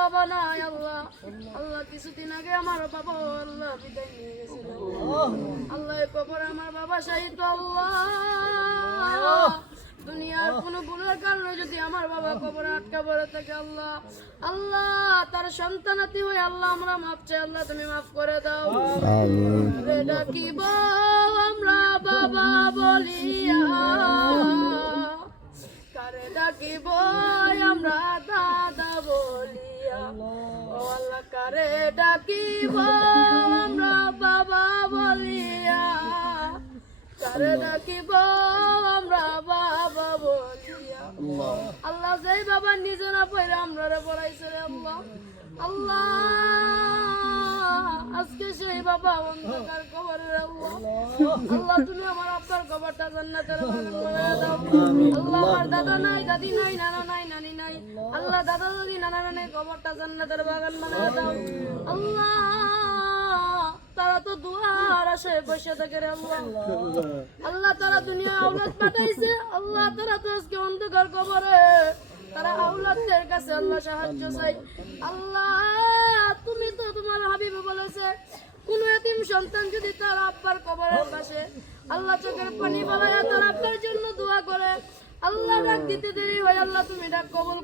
বাবা নাই আল্লাহ। আল্লাহ কিছুদিন আগে আমার বাবা আল্লাহ বিদায় নিয়ে গেছিল আল্লাহ। এই কবরে আমার বাবা শাহিদ আল্লাহ। দুনিয়ার কোন ভুলের কারণে যদি আমার বাবা কবরে আটকা পড়ে থাকে আল্লাহ, আল্লাহ তার সন্তানাতি হয়ে আল্লাহ আমরা মাফ চাই আল্লাহ, তুমি মাফ করে দাও। ডাকিব আমরা বাবা বলিয়া, কারে ডাকিব আমরা দাদা বলিয়া, ও আল্লাহ কারে ডাকিব আমরা বাবা বলিয়া, কারে ডাকিব আমরা বাবা বলিয়া। আল্লাহ যেই বাবা নিজে না পড়ে আমরা রে পড়াইছে রে আল্লাহ, আল্লাহ আজকে সেই বাবা অন্ধকার কবরে রে আল্লাহ, আল্লাহ তুমি আমার আব্বার কবরটা জান্নাতের বাগান বানায় দাও। আল্লাহ আমার দাদা নাই, দাদি নাই, নানা নাই, নানি নাই, আল্লাহ দাদা দাদি নানা নানি কবরটা জান্নাতের বাগান বানায় দাও। আল্লাহ তারা তো দুয়ার আসে বসে থাকে রে আল্লাহ, আল্লাহ তারা দুনিয়া আওলাদ পাঠাইছে আল্লাহ, তারা তো আজকে অন্ধকার কবরে, তারা আওলাদের কাছে আল্লাহ সাহায্য চাই। আল্লাহ তুমি তো তোমার হাবিবে বলেছে কোন এতিম সন্তান যদি তার আব্বার কবরের পাশে আল্লাহ চোখের পানি বালায়া তার আব্বার জন্য দোয়া করে, আল্লাহ ডাক দিতে দেরি হয় আল্লাহ তুমি ডাক কবুল